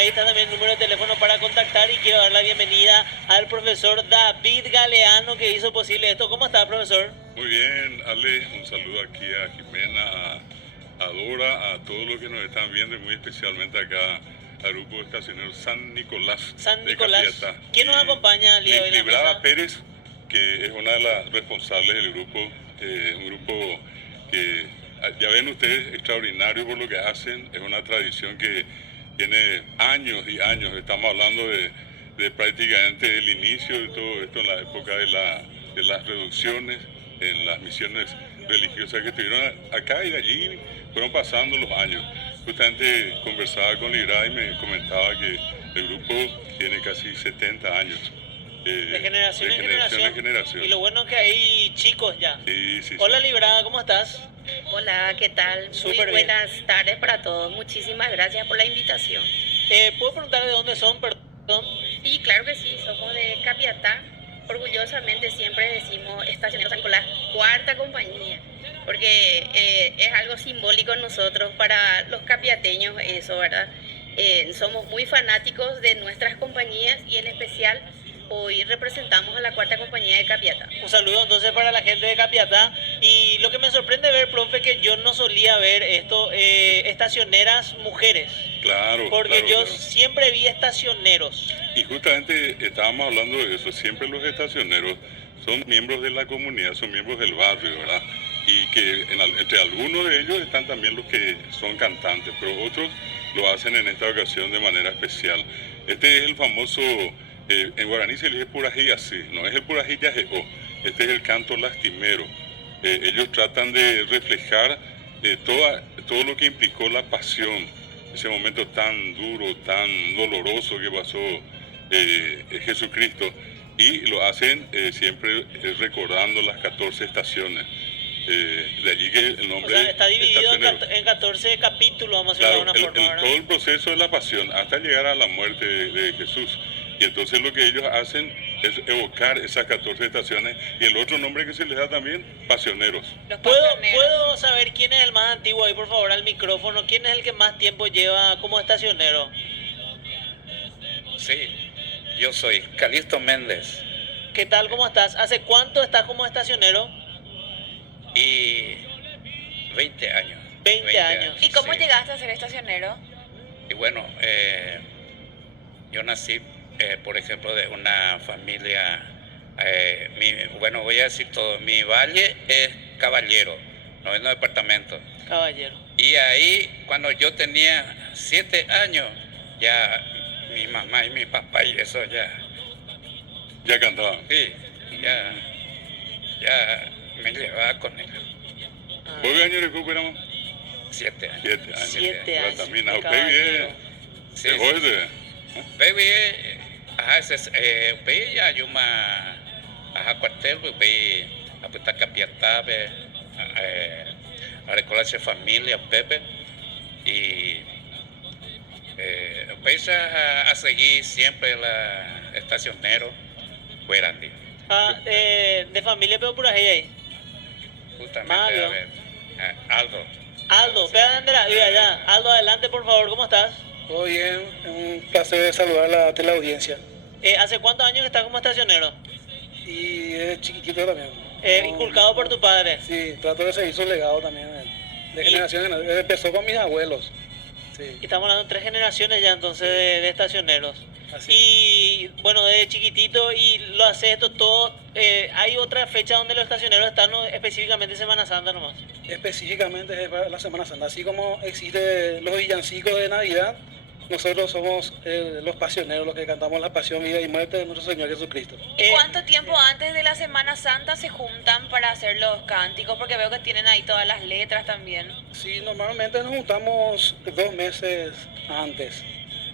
ahí está también el número de teléfono para contactar y quiero dar la bienvenida al profesor David Galeano que hizo posible esto. ¿Cómo está, profesor? Muy bien, Ale, un saludo aquí a Jimena, a Dora, a todos los que nos están viendo y muy especialmente acá al grupo de estacioneros San Nicolás. San de Nicolás. Capiatá. ¿Quién nos acompaña el día de hoy en la Librada mesa? Pérez, que es una de las responsables del grupo, un grupo que ya ven ustedes extraordinario por lo que hacen, es una tradición que tiene años y años, estamos hablando de prácticamente el inicio de todo esto en la época de las reducciones, en las misiones religiosas que estuvieron acá y allí fueron pasando los años. Justamente conversaba con Librada y me comentaba que el grupo tiene casi 70 años. De generación en generación. Y lo bueno es que hay chicos ya. Sí, sí, Hola, sí. Librada, ¿cómo estás? Hola, ¿qué tal? Súper Muy buenas tardes para todos. Muchísimas gracias por la invitación. ¿Puedo preguntar de dónde son? Perdón. Y claro que sí, somos de Capiatá. Orgullosamente siempre decimos Estacioneros San Nicolás, cuarta compañía, porque es algo simbólico en nosotros, para los capiateños eso, ¿verdad? Somos muy fanáticos de nuestras compañías y en especial hoy representamos a la cuarta compañía de Capiatá. Un saludo entonces para la gente de Capiatá. Y lo que me sorprende ver, profe, que yo no solía ver esto, estacioneras mujeres. Claro. Porque claro, yo claro. siempre vi estacioneros. Y justamente estábamos hablando de eso, siempre los estacioneros son miembros de la comunidad, son miembros del barrio, ¿verdad? Y que entre algunos de ellos están también los que son cantantes, pero otros lo hacen en esta ocasión de manera especial. Este es el famoso, en guaraní se le dice purají así, no es el purají yajeó, este es el canto lastimero. Ellos tratan de reflejar todo lo que implicó la pasión, ese momento tan duro, tan doloroso que pasó Jesucristo, y lo hacen siempre recordando las 14 estaciones. De allí que el nombre. O sea, está dividido estacionero. en 14 capítulos, vamos a Claro, decirlo de alguna forma, ¿verdad? todo el proceso de la pasión hasta llegar a la muerte de Jesús. Y entonces lo que ellos hacen es evocar esas 14 estaciones, y el otro nombre que se les da también, pasioneros. ¿Puedo saber quién es el más antiguo ahí, por favor, al micrófono? ¿Quién es el que más tiempo lleva como estacionero? Sí, yo soy Calixto Méndez ¿Qué tal? ¿Cómo estás? ¿Hace cuánto estás como estacionero? y 20 años. 20 años. ¿Y cómo sí. llegaste a ser estacionero? Y bueno, yo nací, por ejemplo, de una familia, bueno, voy a decir todo, mi valle es Caballero, noveno departamento. Caballero. Y ahí, cuando yo tenía 7 años, ya mi mamá y mi papá y eso Ya cantaban. sí, ya me llevaba con ellos. Ah, ¿Vos qué años recuperamos? 7 años. 7 años. 7 años. También, de usted caballero. bien. Sí, ¿De vos de? baby, baby ya yuma cuartel, baby apuesta capiatá, a recolarse familia, Pepe, y a seguir siempre la estacionero, Guerandi, De familia pero por ahí. justamente, Mario. a ver, Aldo. Aldo, espera, Andrea, vive allá. Aldo, adelante, por favor, ¿cómo estás? Todo bien, es un placer saludar a la teleaudiencia. ¿Hace cuántos años que estás como estacionero? Y es chiquitito también. Inculcado por tu padre. Sí, trato de seguir su legado también, de generación en generación. Empezó con mis abuelos. Sí, Y estamos hablando de 3 generaciones ya entonces de estacioneros. así Y bueno, desde chiquitito y lo haces esto todo. ¿Hay otra fecha donde los estacioneros están específicamente Semana Santa nomás? es. Específicamente es para la Semana Santa. Así como existen los villancicos de Navidad, nosotros somos los pasioneros, los que cantamos la pasión, vida y muerte de nuestro Señor Jesucristo. ¿Y Eh, cuánto tiempo antes de la Semana Santa se juntan para hacer los cánticos? Porque veo que tienen ahí todas las letras también. Sí, normalmente nos juntamos 2 meses antes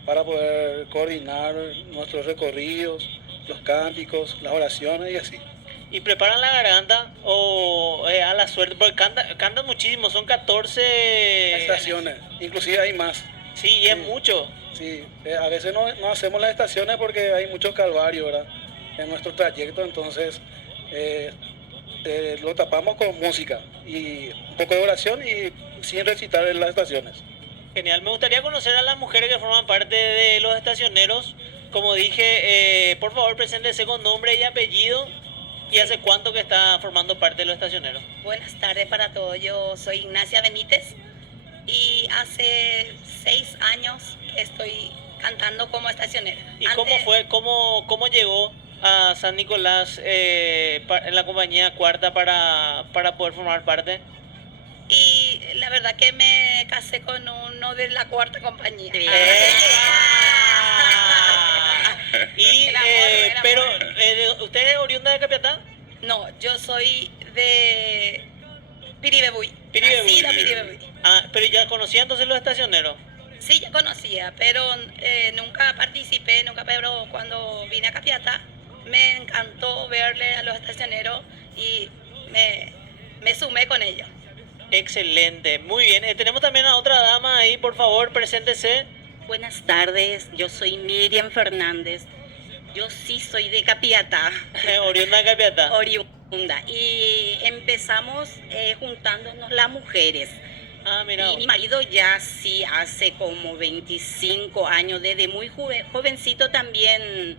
para poder coordinar nuestros recorridos, los cánticos, las oraciones y así. ¿Y preparan la garganta o a la suerte? Porque cantan muchísimo, son 14 Estaciones, inclusive hay más. Sí, y es Sí. mucho. Sí, a veces no hacemos las estaciones porque hay mucho calvario, ¿verdad? En nuestro trayecto, entonces lo tapamos con música y un poco de oración y sin recitar en las estaciones. Genial. Me gustaría conocer a las mujeres que forman parte de los estacioneros. Como dije, por favor, preséntese con nombre y apellido. ¿Y hace cuánto que está formando parte de los estacioneros? Buenas tardes para todos. Yo soy Ignacia Benítez y hace 6 años que estoy cantando como estacionera. ¿Y cómo fue, cómo llegó a San Nicolás en la compañía Cuarta para poder formar parte? Y la verdad que me casé con uno de la cuarta compañía. Y, El amor, pero, ¿usted es oriunda de Capiatá? No, yo soy de Piribebuy. Piribebuy. Nacida en Piribebuy. Ah, pero ya conocía entonces los estacioneros. Sí, ya conocía, pero nunca participé, pero cuando vine a Capiatá me encantó verle a los estacioneros y me sumé con ellos. Excelente, muy bien. Tenemos también a otra dama ahí, por favor, preséntese. Buenas tardes, yo soy Miriam Fernández. Yo sí soy de Capiatá, Oriunda de Capiatá. oriunda. Y empezamos juntándonos las mujeres. Ah, mira. Y mi marido ya sí hace como 25 años, desde muy jovencito también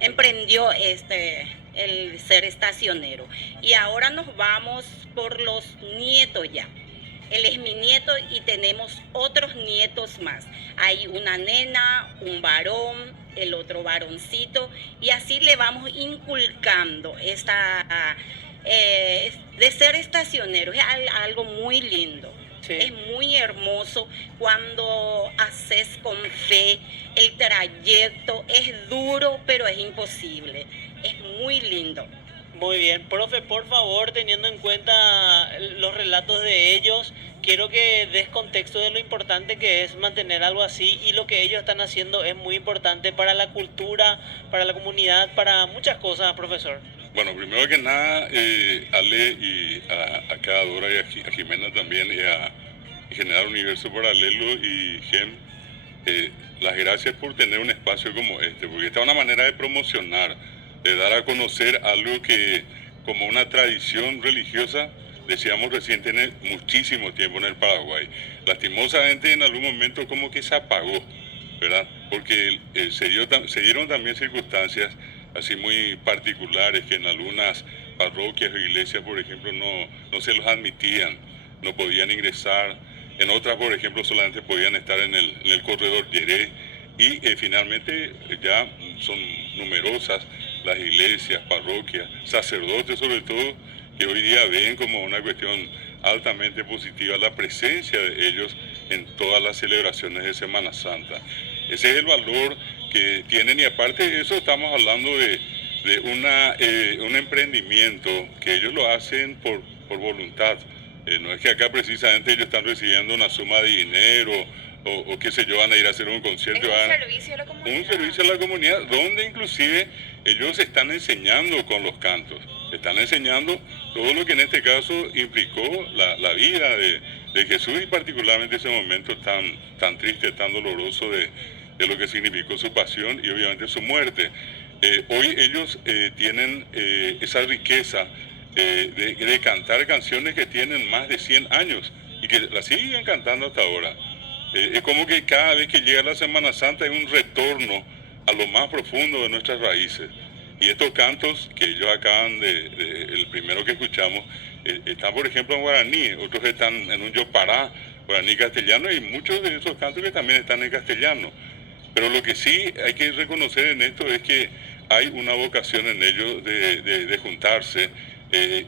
emprendió el ser estacionero. Y ahora nos vamos por los nietos ya. Él es mi nieto y tenemos otros nietos más. Hay una nena, un varón, el otro varoncito, y así le vamos inculcando de ser estacionero. Es algo muy lindo. Sí. Es muy hermoso cuando haces con fe el trayecto. Es duro, pero es imposible. Es muy lindo. Muy bien, profe, por favor, teniendo en cuenta los relatos de ellos, quiero que des contexto de lo importante que es mantener algo así, y lo que ellos están haciendo es muy importante para la cultura, para la comunidad, para muchas cosas, profesor. Bueno, primero que nada, Ale y a Dora y a Jimena también, y a General Universo Paralelo y GEM, las gracias por tener un espacio como este, porque esta es una manera de promocionar, de dar a conocer algo que como una tradición religiosa, decíamos recién, tiene muchísimo tiempo en el Paraguay. Lastimosamente en algún momento como que se apagó, ¿verdad? Porque se dieron también circunstancias así muy particulares que en algunas parroquias o iglesias, por ejemplo, no se los admitían, no podían ingresar. En otras, por ejemplo, solamente podían estar en el corredor Yeré. Y finalmente ya son numerosas las iglesias, parroquias, sacerdotes sobre todo, que hoy día ven como una cuestión altamente positiva la presencia de ellos en todas las celebraciones de Semana Santa. Ese es el valor que tienen, y aparte de eso estamos hablando de un emprendimiento que ellos lo hacen por voluntad. No es que acá precisamente ellos están recibiendo una suma de dinero o qué sé yo, van a ir a hacer un concierto. Es un servicio a la comunidad. Un servicio a la comunidad, donde inclusive ellos están enseñando con los cantos, están enseñando todo lo que en este caso implicó la vida de Jesús, y particularmente ese momento tan triste, tan doloroso de lo que significó su pasión y obviamente su muerte. Hoy ellos tienen esa riqueza de cantar canciones que tienen más de 100 años y que las siguen cantando hasta ahora. Es como que cada vez que llega la Semana Santa hay un retorno a lo más profundo de nuestras raíces. Y estos cantos que ellos acaban el primero que escuchamos, están por ejemplo en guaraní, otros están en un yopará, guaraní castellano, y muchos de esos cantos que también están en castellano. Pero lo que sí hay que reconocer en esto es que hay una vocación en ellos de juntarse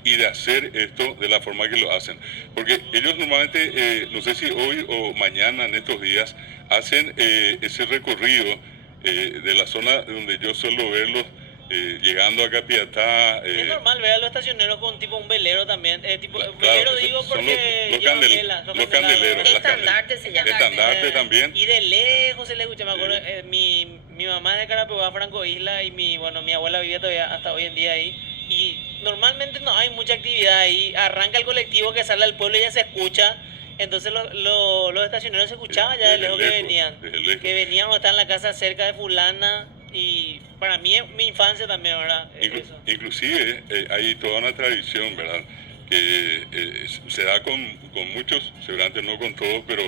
y de hacer esto de la forma que lo hacen. Porque ellos normalmente, no sé si hoy o mañana en estos días, hacen ese recorrido de la zona donde yo suelo verlos, llegando a Capiatá. Es normal ver a los estacioneros con tipo un velero también. Claro, Velero digo son porque los llevan candel- velas, los candeleros. las Estandarte se llama. Estandarte también. Y de lejos se le escucha, me acuerdo, mi mamá es de Carapeguá, Franco Isla, y mi abuela vivía todavía hasta hoy en día ahí. Y normalmente no hay mucha actividad ahí. Arranca el colectivo que sale al pueblo y ya se escucha. Entonces los estacioneros se escuchaban ya de lejos que venían. desde lejos. Que venían o están en la casa cerca de fulana. Y para mí es mi infancia también, ¿verdad? Eso. Inclusive hay toda una tradición, ¿verdad? Que se da con muchos, seguramente no con todos, pero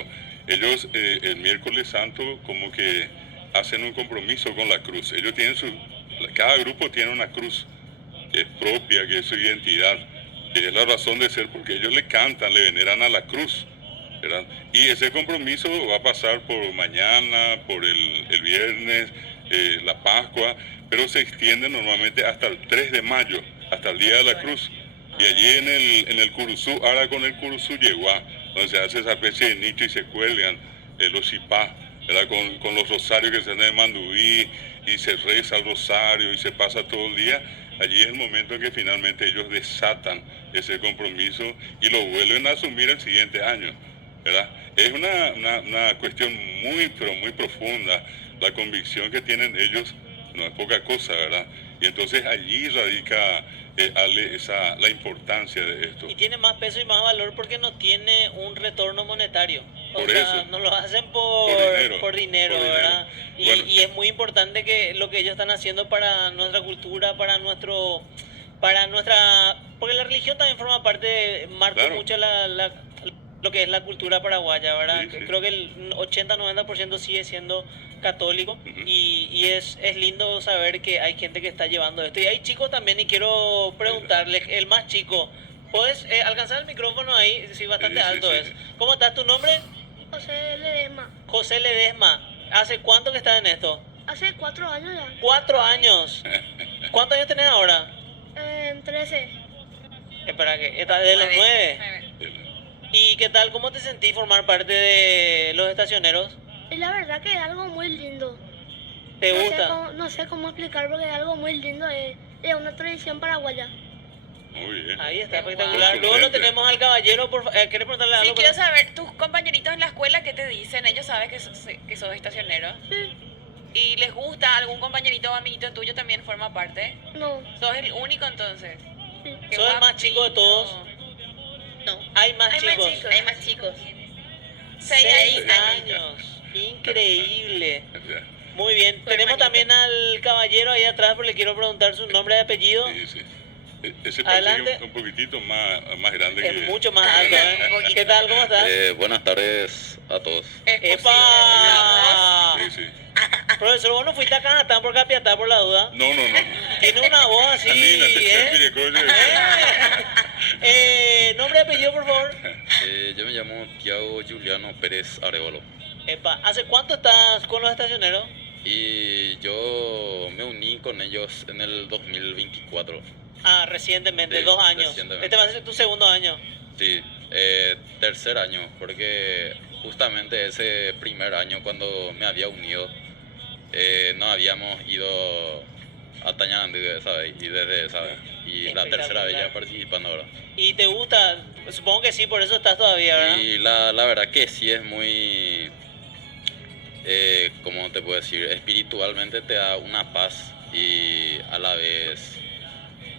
ellos el miércoles santo como que hacen un compromiso con la cruz. Ellos tienen cada grupo tiene una cruz que es propia, que es su identidad, que es la razón de ser, porque ellos le cantan, le veneran a la cruz, ¿verdad? Y ese compromiso va a pasar por mañana, por el viernes, la Pascua, pero se extiende normalmente hasta el 3 de mayo, hasta el Día de la Cruz. Y allí en el Curuzú, ahora con el Curuzú Yeguá, donde se hace esa especie de nicho y se cuelgan los chipá, ¿verdad? Con los rosarios que se hacen de mandubí, y se reza el rosario y se pasa todo el día. Allí es el momento en que finalmente ellos desatan ese compromiso y lo vuelven a asumir el siguiente año, ¿verdad? Es una cuestión muy, pero muy profunda. La convicción que tienen ellos no es poca cosa, ¿verdad? Y entonces allí radica, Ale, la importancia de esto. Y tiene más peso y más valor porque no tiene un retorno monetario. O Por sea, eso. no lo hacen por dinero, ¿verdad? Y, Bueno. y es muy importante que lo que ellos están haciendo para nuestra cultura, para nuestra, porque la religión también forma parte, marca Claro. mucho lo que es la cultura paraguaya, ¿verdad? Sí, sí. Creo que el 80-90% sigue siendo católico. Ujú. Y es lindo saber que hay gente que está llevando esto. Y hay chicos también, y quiero preguntarles, el más chico, ¿puedes alcanzar el micrófono ahí? Sí, bastante Sí, sí, alto sí. es. ¿Cómo estás? ¿Tu nombre? José Ledesma. José Ledesma. ¿Hace cuánto que estás en esto? Hace 4 años ya. 4 años. ¿Cuántos años tenés ahora? 13. Espera, que estás de los 9. ¿Y qué tal? ¿Cómo te sentís formar parte de los estacioneros? Y la verdad que es algo muy lindo. ¿Te No sé gusta? no sé cómo explicar porque es algo muy lindo. Es una tradición paraguaya. Muy bien. Ahí está, Qué espectacular. guau. Luego lo tenemos al caballero. ¿Quieres preguntarle Sí, algo? quiero saber, tus compañeritos en la escuela, ¿qué te dicen? Ellos saben que sos estacionero. Sí. ¿Y les gusta? ¿Algún compañerito o amiguito tuyo también forma parte? No. ¿Sos el único entonces? Sí. Qué ¿Sos el más chico de todos? No, Hay más hay chicos. más chicos. Hay más chicos. 6 6 años. años. Increíble. O sea, Muy bien. Fue Tenemos hermanito. también al caballero ahí atrás, pero le quiero preguntar su nombre y apellido. sí, sí. Ese Adelante. parece un poquitito más grande Es que... mucho más alto, ¿eh? ¿Qué tal? ¿Cómo estás? Buenas tardes a todos. Es posible. ¡Epa! Sí, sí. Profesor, ¿vos no fuiste a Canatán por Capiatá por la duda? No. Tiene una voz así, Anina, tercer ¿eh? Piricoyo. Nombre y apellido, por favor. Yo me llamo Tiago Juliano Pérez Arevalo Epa, ¿hace cuánto estás con los estacioneros? y yo me uní con ellos en el 2024. Ah, recientemente, Sí, 2 años. recientemente. Este va a ser tu segundo año. Sí, tercer año, porque justamente ese primer año cuando me había unido, no habíamos ido a Tañanandú, ¿sabes? Y desde, ¿sabes? Y la tercera vez ya participando ahora. ¿Y te gusta? Supongo que sí, por eso estás todavía, ¿verdad? Y la verdad que sí es muy, ¿cómo te puedo decir? Espiritualmente te da una paz y a la vez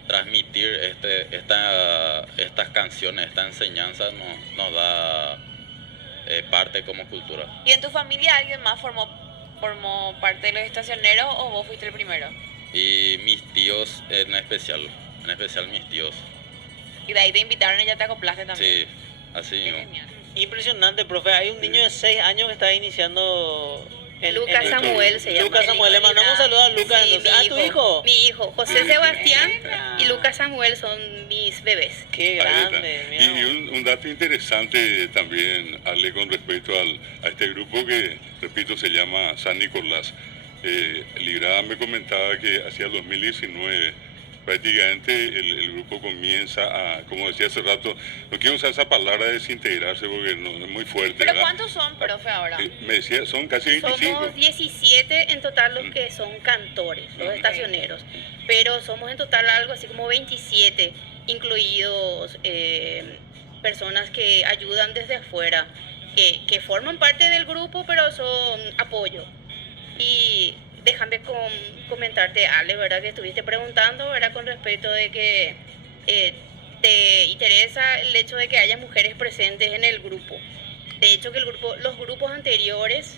transmitir estas canciones, esta enseñanza nos da parte como cultura. ¿Y en tu familia alguien más formó parte de los estacioneros o vos fuiste el primero? Y mis tíos en especial mis tíos. Y de ahí te invitaron y ya te acoplaste también. Sí, así Qué mismo. genial. Impresionante, profe. Hay un niño de 6 años que está iniciando... Lucas el- Samuel se llama. Lucas Samuel, le mandamos un saludo a Lucas. Sí, entonces. ¿Tu hijo? Mi hijo, José Sebastián y Lucas Samuel son mis bebés. Qué Ahí está. grande. Y mira. un dato interesante también, Ale, con respecto a este grupo que, repito, se llama San Nicolás. Librada me comentaba que hacia el 2019 prácticamente el grupo comienza a, como decía hace rato, no quiero usar esa palabra desintegrarse porque no, es muy fuerte, ¿Pero ¿verdad? cuántos son, profe, ahora? Me decía, son casi 25. Somos 17 en total los que son cantores, los estacioneros. Pero somos en total algo así como 27, incluidos personas que ayudan desde afuera, que forman parte del grupo, pero son apoyo. Y déjame comentarte, Ale, ¿verdad? Que estuviste preguntando, ¿verdad? Con respecto de que te interesa el hecho de que haya mujeres presentes en el grupo. De hecho, que los grupos anteriores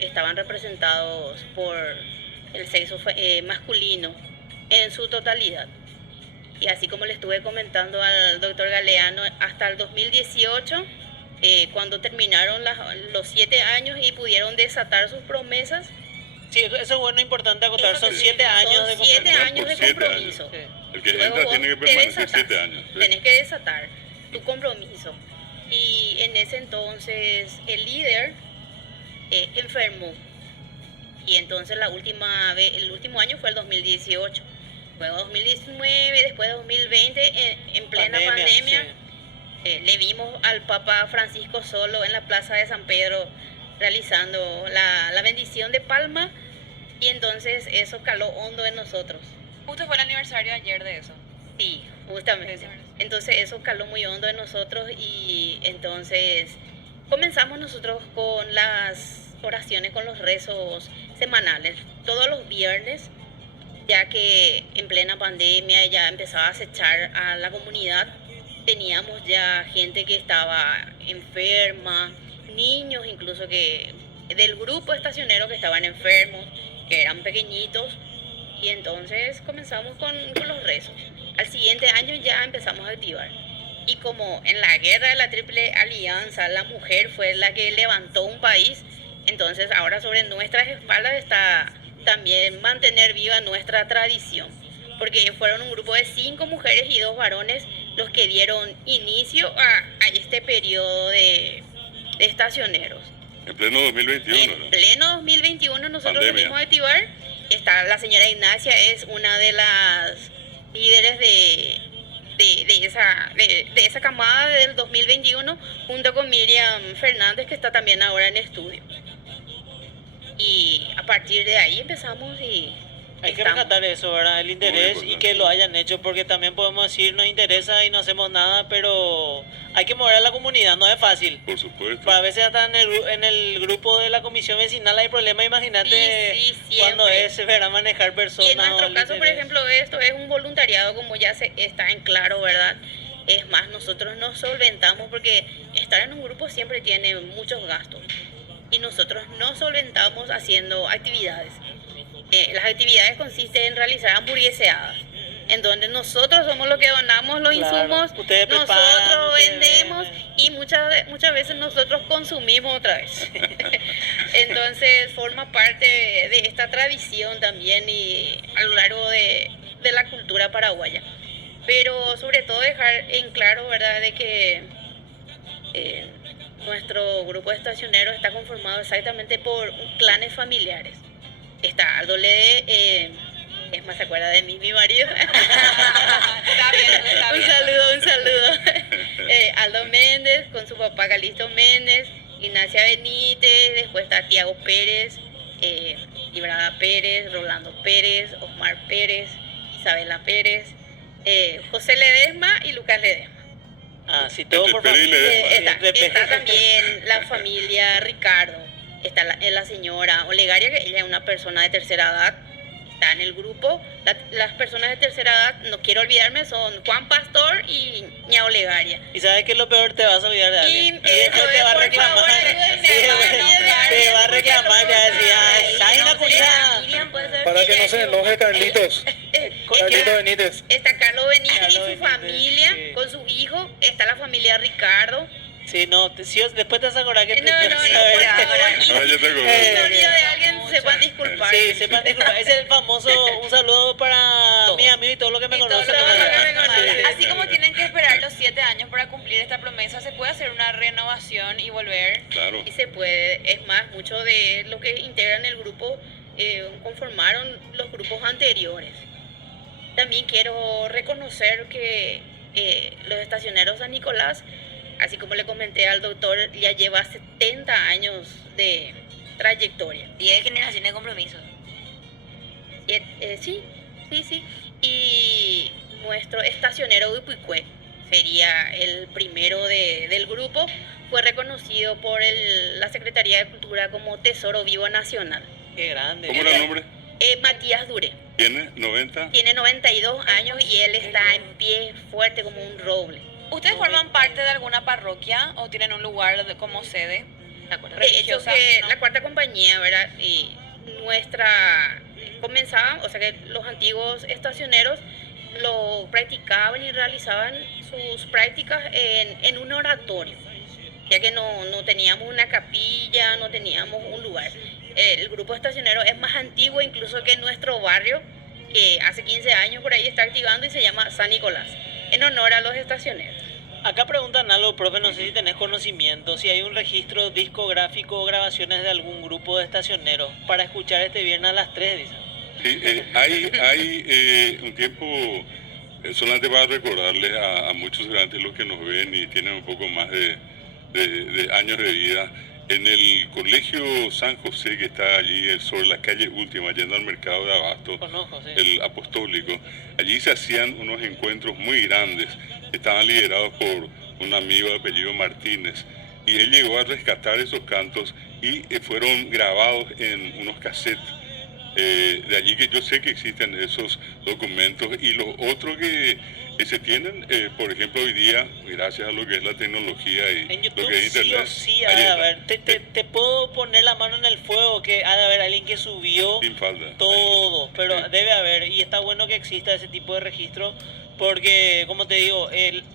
estaban representados por el sexo masculino en su totalidad. Y así como le estuve comentando al doctor Galeano, hasta el 2018 cuando terminaron los 7 años y pudieron desatar sus promesas. Sí, eso es bueno, importante acotar. Son 7 años de Son 7 compromiso. años de 7 compromiso. Sí. El que Luego entra vos tiene que te permanecer desatás. 7 años. ¿sí? Tenés que desatar tu compromiso. Y en ese entonces el líder enfermó. Y entonces el último año fue el 2018. Luego 2019, después de 2020, en plena pandemia, le vimos al Papa Francisco solo en la Plaza de San Pedro realizando la bendición de palma. Y entonces eso caló hondo en nosotros. Justo fue el aniversario ayer de eso. Sí, justamente. Entonces eso caló muy hondo en nosotros y entonces comenzamos nosotros con las oraciones, con los rezos semanales, todos los viernes, ya que en plena pandemia ya empezaba a acechar a la comunidad. Teníamos ya gente que estaba enferma, niños incluso que del grupo estacionero que estaban enfermos, que eran pequeñitos, y entonces comenzamos con los rezos. Al siguiente año ya empezamos a activar. Y como en la guerra de la Triple Alianza la mujer fue la que levantó un país, entonces ahora sobre nuestras espaldas está también mantener viva nuestra tradición. Porque fueron un grupo de 5 mujeres y 2 varones los que dieron inicio a este periodo de estacioneros. En pleno 2021. En pleno 2021 nosotros Pandemia. venimos a activar. Está la señora Ignacia, es una de las líderes de esa camada del 2021, junto con Miriam Fernández, que está también ahora en estudio. Y a partir de ahí empezamos y Hay que estamos. rescatar eso, ¿verdad? El interés Muy y importante. que lo hayan hecho, porque también podemos decir nos interesa y no hacemos nada, pero hay que mover a la comunidad, no es fácil. Por supuesto. Pues a veces hasta en el grupo de la comisión vecinal hay problemas, imagínate Sí, sí, cuando siempre. es ver a manejar personas. Y en nuestro o el caso, por interés. ejemplo, esto es un voluntariado, como ya está en claro, ¿verdad? Es más, nosotros nos solventamos porque estar en un grupo siempre tiene muchos gastos. Y nosotros nos solventamos haciendo actividades. Las actividades consisten en realizar hamburgueseadas, en donde nosotros somos los que donamos los Claro, insumos, ustedes preparan, nosotros ustedes vendemos venden. y muchas veces nosotros consumimos otra vez. Entonces forma parte de esta tradición también y a lo largo de la cultura paraguaya. Pero sobre todo dejar en claro, ¿verdad?, de que nuestro grupo de estacioneros está conformado exactamente por clanes familiares. Está Aldo Lede, es más, se acuerda de mí, mi marido. Está bien. Un saludo. Aldo Méndez con su papá Calixto Méndez, Ignacia Benítez, después está Tiago Pérez, Ibrada Pérez, Rolando Pérez, Osmar Pérez, Isabela Pérez, José Ledesma y Lucas Ledesma. Ah, sí, todo por Pérez y familia. Ledesma. Está también la familia Ricardo, está la señora Olegaria, que ella es una persona de tercera edad, está en el grupo. Las personas de tercera edad, no quiero olvidarme, son Juan Pastor y ña Olegaria. Y sabes que lo peor, te vas a olvidar de Y alguien. Y eso después te va a por reclamar. favor, ayúdenme, Sí, ayúdenme, te va a porque reclamar, no, ya decía, ay, "Ay, no una sé, cuchara". Miriam puede ser Para que ella, no se yo. enoje Carlitos. Carlito Benítez. Está Carlos Benítez Carlos y su Benítez, familia, sí. con su hijo. Está la familia Ricardo. Sí, no, después te vas a acordar que No, por favor. Ahora ya te acordé. Si me olvido de alguien, sepan disculpar. Sí, sepan disculpar. Ese es el famoso, un saludo para mis amigos y todo lo que me Y todo conocen. lo que me conocen. Sí. Así como tienen que esperar los 7 años para cumplir esta promesa, se puede hacer una renovación y volver. Claro. Y se puede. Es más, muchos de los que integran el grupo conformaron los grupos anteriores. También quiero reconocer que los estacioneros San Nicolás, así como le comenté al doctor, ya lleva 70 años de trayectoria. 10 generaciones de compromiso. Sí. Y nuestro estacionero Dupuicue sería el primero del grupo. Fue reconocido por la Secretaría de Cultura como Tesoro Vivo Nacional. Qué grande. ¿Cómo era el nombre? Matías Dure. ¿Tiene 90? Tiene 92 años y él está en pie fuerte como un roble. ¿Ustedes forman parte de alguna parroquia o tienen un lugar como sede? De hecho, Religiosa, que ¿no? la cuarta compañía, ¿verdad? Y nuestra comenzaba, o sea que los antiguos estacioneros lo practicaban y realizaban sus prácticas en un oratorio. ya que no teníamos una capilla, no teníamos un lugar. El grupo estacionero es más antiguo incluso que nuestro barrio, que hace 15 años por ahí está activando y se llama San Nicolás, en honor a los estacioneros. Acá preguntan algo, profe, no sé si tenés conocimiento, si hay un registro discográfico o grabaciones de algún grupo de estacioneros para escuchar este viernes a las 3, dicen. Sí, hay un tiempo, solamente para recordarles a muchos grandes los que nos ven y tienen un poco más de años de vida, en el colegio San José que está allí sobre la calle Última, yendo al mercado de Abasto, Conozco, sí. el apostólico, allí se hacían unos encuentros muy grandes, estaban liderados por un amigo de apellido Martínez, y él llegó a rescatar esos cantos y fueron grabados en unos cassettes. De allí que yo sé que existen esos documentos, y los otros que se tienen, por ejemplo, hoy día, gracias a lo que es la tecnología y En lo YouTube que es sí internet, o sí ha ahí de está. haber. Te puedo poner la mano en el fuego que ha de haber alguien que subió Sin falta. todo, pero Sí. debe haber, y está bueno que exista ese tipo de registro, porque como te digo,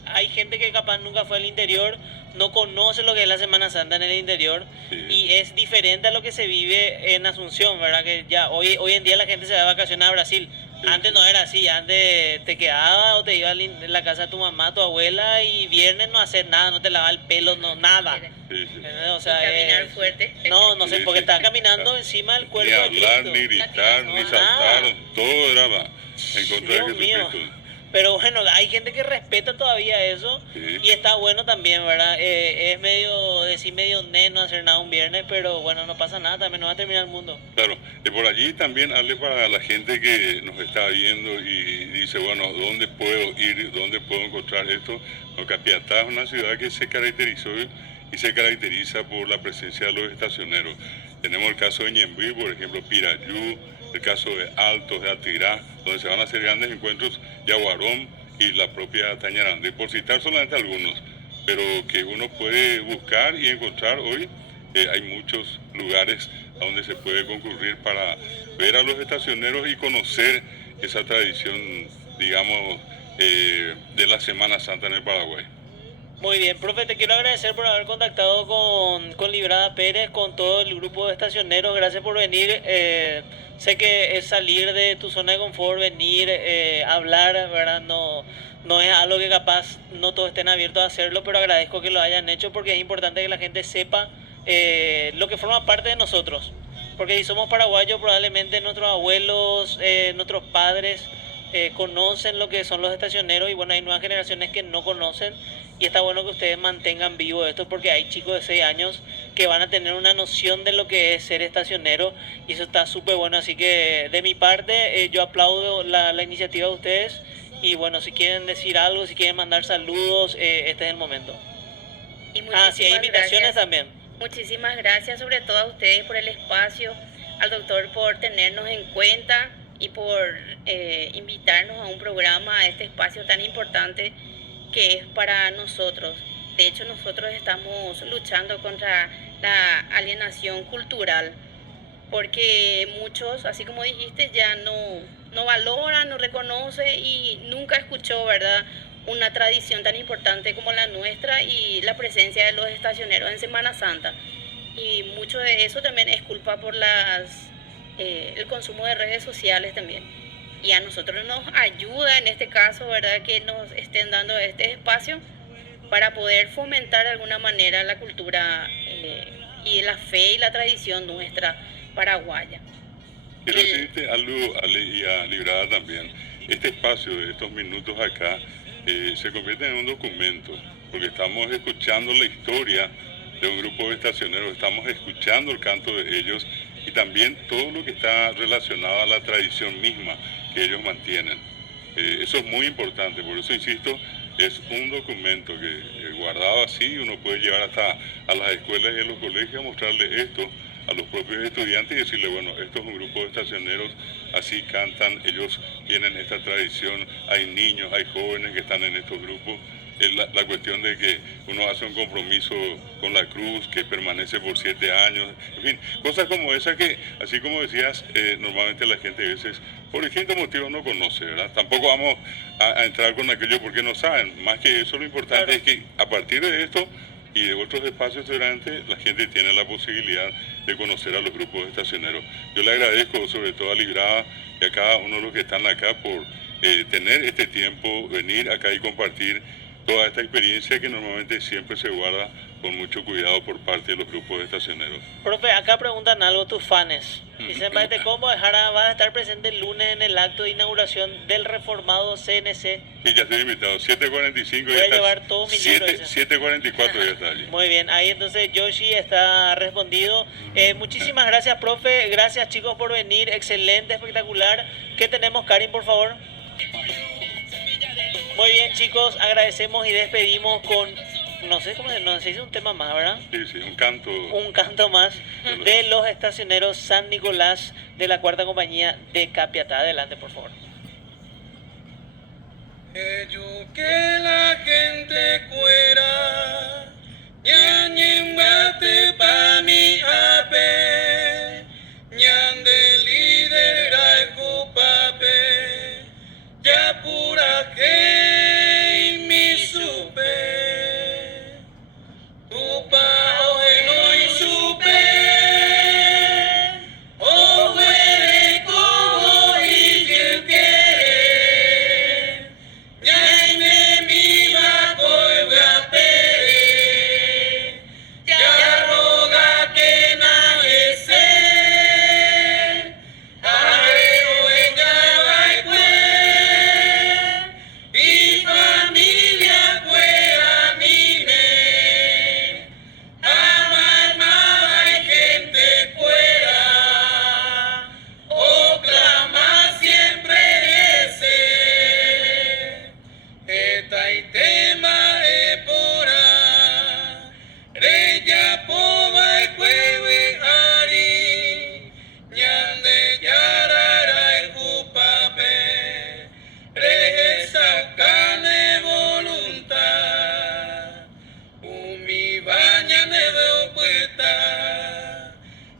hay gente que capaz nunca fue al interior, no conoce lo que es la Semana Santa en el interior, Sí. y es diferente a lo que se vive en Asunción, ¿verdad? Que ya hoy en día la gente se va de vacaciones a Brasil. Sí. Antes no era así, antes te quedaba o te iba a la casa de tu mamá, tu abuela, y viernes no hacer nada, no te lavaba el pelo, no, nada. Sí, sí. ¿Entendés? O Y sea, caminar es- fuerte. No sé, Sí, porque sí. estaba caminando encima del Ni cuerpo de hablar, Cristo. ni gritar, No, ni nada. saltar, todo era en contra Dios de mío. Jesucristo. Pero bueno, hay gente que respeta todavía eso, Sí. y está bueno también, ¿verdad? Es medio, decir medio no hacer nada un viernes, pero bueno, no pasa nada, también no va a terminar el mundo. Claro, por allí también hable para la gente que nos está viendo y dice, bueno, ¿dónde puedo ir? ¿Dónde puedo encontrar esto? No, Capiatá es una ciudad que se caracterizó y se caracteriza por la presencia de los estacioneros. Tenemos el caso de Ñemby, por ejemplo, Pirayú, el caso de Altos, de Atirá, donde se van a hacer grandes encuentros, Yaguarón y la propia Tañarandí, por citar solamente algunos, pero que uno puede buscar y encontrar hoy. Hay muchos lugares a donde se puede concurrir para ver a los estacioneros y conocer esa tradición, digamos, de la Semana Santa en el Paraguay. Muy bien, profe, te quiero agradecer por haber contactado con Librada Pérez, con todo el grupo de estacioneros. Gracias por venir. Sé que es salir de tu zona de confort, venir, hablar, ¿verdad? No es algo que capaz no todos estén abiertos a hacerlo, pero agradezco que lo hayan hecho, porque es importante que la gente sepa lo que forma parte de nosotros. Porque si somos paraguayos, probablemente nuestros abuelos, nuestros padres conocen lo que son los estacioneros, y bueno, hay nuevas generaciones que no conocen, y está bueno que ustedes mantengan vivo esto, porque hay chicos de 6 años que van a tener una noción de lo que es ser estacionero, y eso está súper bueno. Así que de mi parte yo aplaudo la iniciativa de ustedes, y bueno, si quieren decir algo, si quieren mandar saludos, este es el momento. Y Sí, hay invitaciones gracias. también. Muchísimas gracias sobre todo a ustedes por el espacio, al doctor por tenernos en cuenta y por invitarnos a un programa, a este espacio tan importante que es para nosotros. De hecho, nosotros estamos luchando contra la alienación cultural, porque muchos, así como dijiste, ya no valoran, no reconocen y nunca escuchó, ¿verdad?, una tradición tan importante como la nuestra y la presencia de los estacioneros en Semana Santa. Y mucho de eso también es culpa por el consumo de redes sociales también. Y a nosotros nos ayuda en este caso, ¿verdad?, que nos estén dando este espacio para poder fomentar de alguna manera la cultura y la fe y la tradición nuestra paraguaya. Quiero decirte algo, Ale, y a Librada también. Este espacio de estos minutos acá se convierte en un documento, porque estamos escuchando la historia de un grupo de estacioneros, estamos escuchando el canto de ellos y también todo lo que está relacionado a la tradición misma que ellos mantienen. Eso es muy importante, por eso insisto, es un documento que guardado así uno puede llevar hasta a las escuelas y a los colegios a mostrarle esto a los propios estudiantes y decirle, bueno, esto es un grupo de estacioneros, así cantan, ellos tienen esta tradición, hay niños, hay jóvenes que están en estos grupos. La cuestión de que uno hace un compromiso con la cruz que permanece por 7 años, en fin, cosas como esas que, así como decías, normalmente la gente a veces por distintos motivos no conoce, ¿verdad? Tampoco vamos a entrar con aquello porque no saben, más que eso lo importante Claro. es que a partir de esto y de otros espacios seguramente la gente tiene la posibilidad de conocer a los grupos estacioneros. Yo le agradezco sobre todo a Librada y a cada uno de los que están acá por tener este tiempo, venir acá y compartir toda esta experiencia que normalmente siempre se guarda con mucho cuidado por parte de los grupos estacioneros. Profe, acá preguntan algo tus fans. Dicen, ¿de cómo Jara va a estar presente el lunes en el acto de inauguración del reformado CNC? Y ya estoy invitado, 7:45 Voy a llevar todo mi libro, dice. 7:44 ya está allí. Muy bien, ahí entonces Yoshi está respondido. Muchísimas gracias, profe. Gracias, chicos, por venir. Excelente, espectacular. ¿Qué tenemos, Karin, por favor? Muy bien, chicos, agradecemos y despedimos con, no sé cómo se dice, un tema más, ¿verdad? Sí, sí, un canto. Un canto más de los estacioneros San Nicolás de la cuarta compañía de Capiatá. Adelante, por favor. Que la gente cuera, ñañembate pa mi ape, ñande líder raiku pape, ya pura que mi supe, upa no y supe, o huele como y quien quiere. Yaime mi bacoy guape, ya roga que na ese, areo ella baikue, y familia cue a mí me, amar más hay gente cuera, o clama siempre ese. Eta y tema pora, reya poma y cuewe ari, ñande yarara el jupape, reja cane voluntad, umi baña ne veo puesta,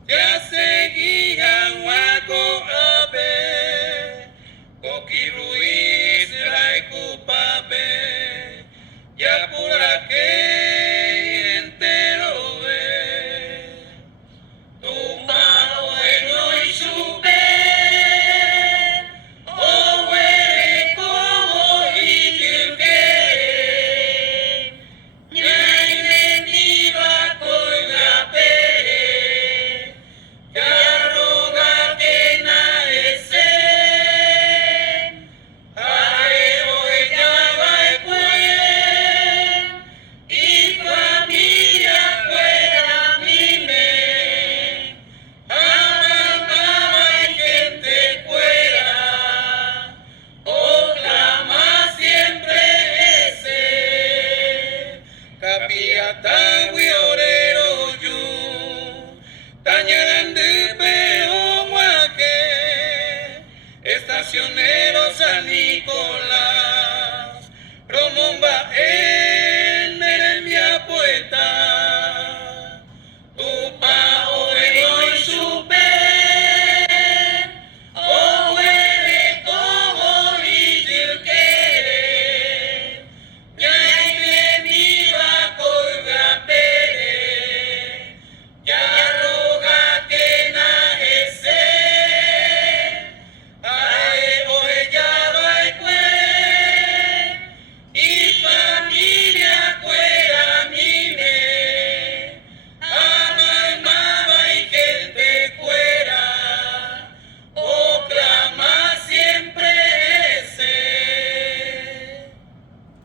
ya seguían guaco ape, Coqui Ruiz, Raiku Pape, ya pura que entero ve, tu mano no y supe, o huele como y quien quiere, ñaine ni va con la pere, ya roga que na ese. Y familia fuera mi me, amar y gente fuera, o clama siempre ese, Capiatá.